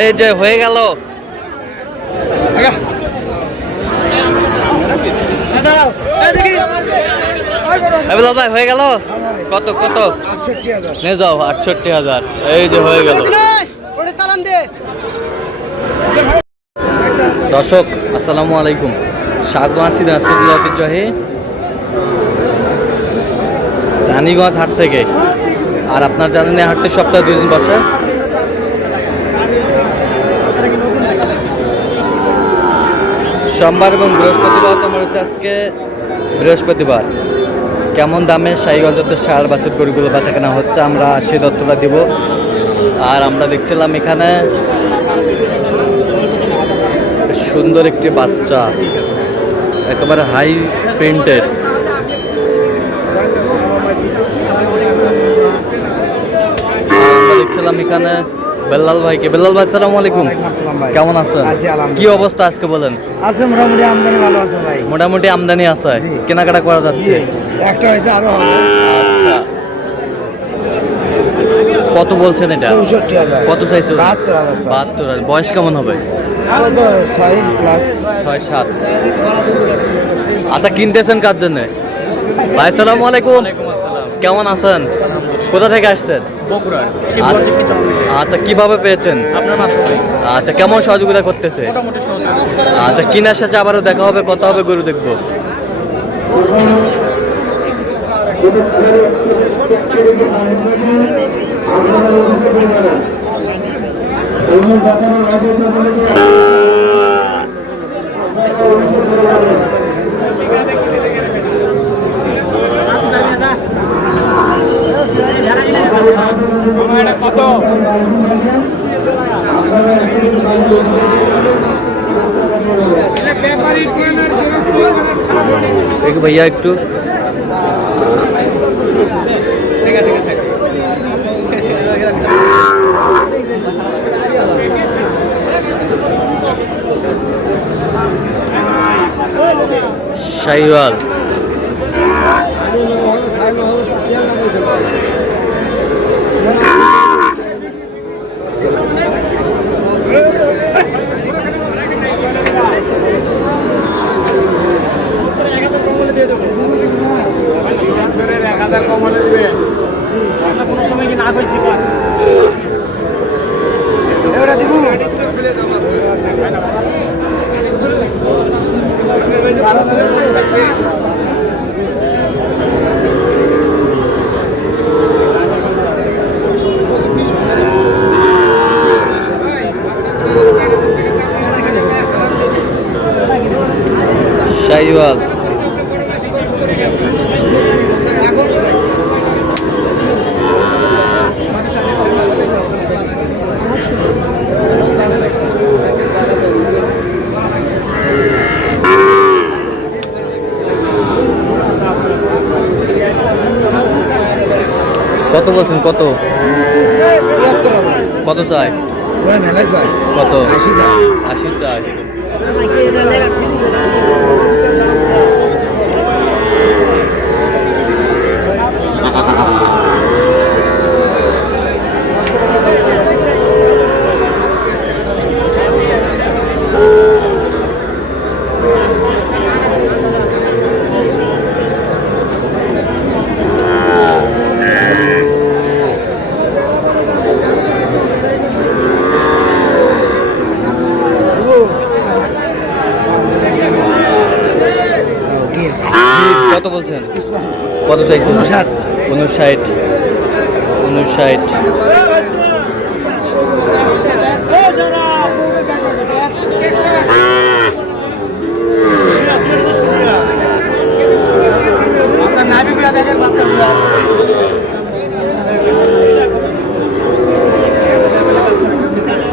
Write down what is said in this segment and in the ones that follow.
এই যে হয়ে গেল। ভাই হয়ে গেল। কত কত? 68,000 নিয়ে যাও 68,000। এই যে হয়ে গেল। দর্শক আসসালামু আলাইকুম, স্বাগত আছি দিনাজপুর জেলা ঐতিহ্যবাহী রানীগঞ্জ হাট থেকে। আর আপনার জানেন এই হাটটি সপ্তাহে 2 দিন বসে। সোমবার এবং বৃহস্পতিবার। তোমার হচ্ছে আজকে বৃহস্পতিবার। কেমন দামে শাহীগঞ্জের ষাঁড় বাছুর গরুগুলো বেচা কেনা হচ্ছে আমরা সেই তথ্যটা দিব। আর আমরা দেখছিলাম এখানে সুন্দর একটি বাচ্চা, একেবারে হাই প্রিন্টের। আমরা দেখছিলাম এখানে বেল্লাল ভাইকে। বেল্লাল ভাই আসসালামু আলাইকুম, কেমন আছেন? কি অবস্থা আজকে বলেন? আছে মোটামুটি, আমদানি ভালো আছে ভাই। মোটামুটি আমদানি আছে, কেনাকাটা করা যাচ্ছে। একটা হয়তো আরো হবে। আচ্ছা, কত বলছেন এটা? 64,000। কত চাইছে? 72,000। 72,000। বয়স কেমন হবে? 6+। 6-7। আচ্ছা, কিনতেছেন কার জন্য? ভাই আসসালামু আলাইকুম, কেমন আছেন? কোথা থেকে আসছেন? বগুড়া। আচ্ছা, কিভাবে পেয়েছেন? আপনার মাধ্যমে আচ্ছা, কেমন সহযোগিতা করতেছে? মোটামুটি সহযোগিতা। আচ্ছা, কিনার সাথে আবারও দেখা হবে, কথা হবে, গরু দেখবো। কত? দেখো ভাইয়া একটু। শাহিওয়াল। শাহিওয়াল। কত বলছেন? কত কত চাই? কত? 80 চাই। কত বলছেন? কত চাইছেন? 59। 59।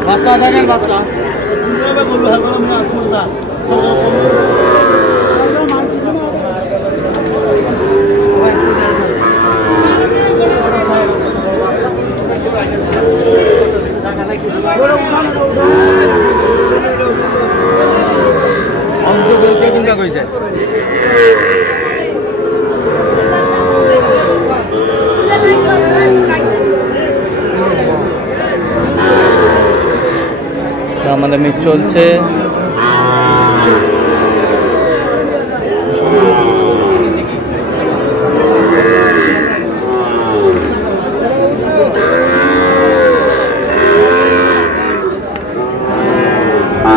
বাচ্চা দেখেন, বাচ্চা চিন্তা করেছে। দামাদামি চলছে।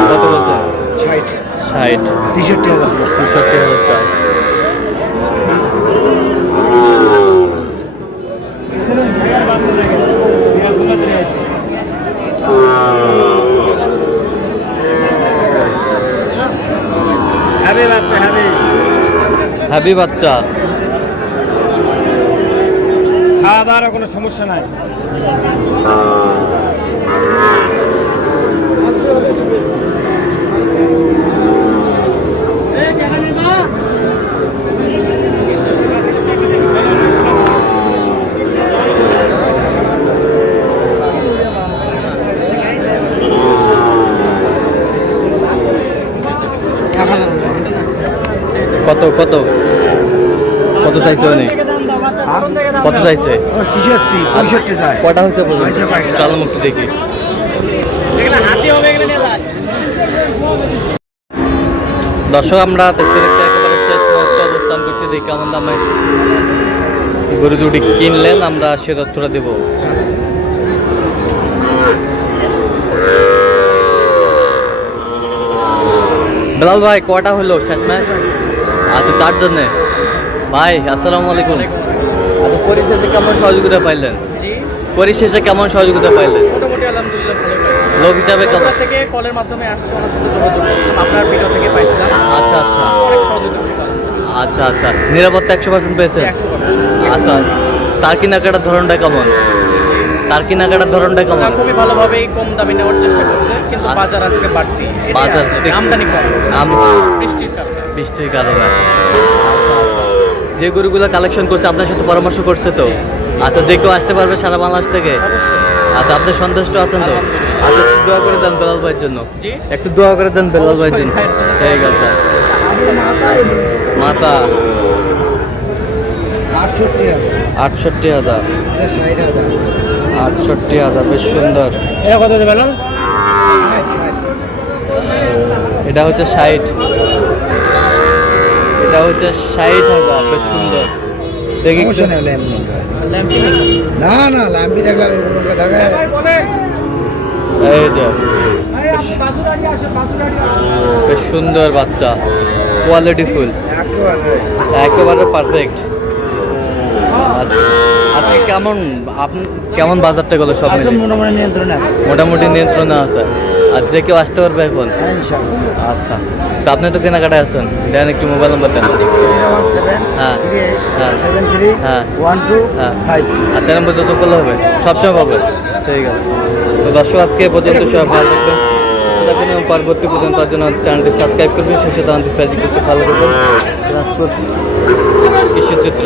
কত বলছে? 60 60, 63,000 63,000 চাই। হ্যাভি বাচ্চা, খাওয়া দাওয়ার কোনো সমস্যা নাই। কত কত কত চাইছে উনি? কত চাইছে? ও 66 65 চাই। কটা হয়েছে বলুন? হয়েছে কয়েকটা। চলো মুক্তি দেখি। দর্শক, আমরা দেখতে দেখতে একেবারে শেষ মুহূর্তে অবস্থান করছি। দেখি কেমন দামে গরু দুটি কিনলেন, আমরা সে তথ্যটা দেব। বেলাল ভাই, কটা হলো শেষ ম্যাচ? আচ্ছা, তার জন্যে ভাই আসসালামু আলাইকুম। আচ্ছা, পরিশেষে কেমন সহযোগিতা পাইলেন? জি, পরিশেষে কেমন সহযোগিতা পাইলেন? মোটামুটি আলহামদুলিল্লাহ ভালোই পাইছি। লোক হিসাবে কেমন? ছোটবেলা থেকে কলের মাধ্যমে আসছে, ওনার সাথে যোগাযোগ করছিলাম, আপনার ভিডিও থেকে পাইছিলাম। আচ্ছা আচ্ছা অনেক সহযোগিতা করছিলাম। আচ্ছা আচ্ছা, নিরাপত্তা 100% পেয়েছে? 100%। আচ্ছা, তার কেনাকাটার ধরনটা কেমন? তার কেনাকাটার ধরনটা কেমন? ওরা খুবই ভালোভাবেই কম দামে নেওয়ার চেষ্টা করছে, কিন্তু বাজার আজকে বাড়তি। এটাই বাজার আর কি, থেকে- আমদানি কম আম- বৃষ্টির কারণে। বৃষ্টির কারণে। যে গরুগুলো কালেকশন করছে আপনার সাথে পরামর্শ করছে তো? আচ্ছা, যে কেউ আসতে পারবে সারা বাংলাদেশ থেকে? অবশ্যই। আচ্ছা, আপনি সন্তুষ্ট আছেন তো? আলহামদুলিল্লাহ। আচ্ছা, একটু দোয়া করে দেন বেলাল ভাইয়ের জন্য। জি। একটু দোয়া করে দেন বেলাল ভাইয়ের জন্য। অবশ্যই, ভাইয়ের জন্য। ঠিক আছে। আমাদের মাথায় মাথা 68,000 68,000, এটা 60,000 68,000, বেশ সুন্দর। এটা কত দেবেন? 60 এটা হচ্ছে 60, এটা হচ্ছে 60,000, বেশ সুন্দর। দেখি একটু। সমস্যা নেই ল্যাম্পি। ল্যাম্পিং না না ল্যাম্পি দেখলে আর ওই গরমটা থাকে। এই যে বেশ সুন্দর বাচ্চা, কোয়ালিটি ফুল, একেবারে একেবারে পারফেক্ট। আজকে কেমন বাজারটা গেল সব আছে মিলে? মোটামুটি নিয়ন্ত্রণে আছে। মোটামুটি নিয়ন্ত্রণে আছে। আর যে কেউ আসতে পারবে এখন? হ্যাঁ, ইনশাআল্লাহ। আচ্ছা, তো আপনি তো কেনাকাটায় আছেন, দেন একটু মোবাইল নাম্বার দেন। 017 হ্যাঁ। 38 হ্যাঁ। 73 হ্যাঁ। 12 হ্যাঁ। 52 আচ্ছা, নম্বর যোগাযোগ করলে হবে, সবসময় পাবে। ঠিক আছে, তো দর্শক আজকে এ পর্যন্ত সবাই ভালো থাকবেন, থাকবেন এবং পরবর্তী পর্যন্ত তার জন্য চ্যানেলটি সাবস্ক্রাইব করবেন। শেষে তাদের ফেসবুক পেজটি ফলো করবেন। দিনাজপুর কৃষি চিত্র।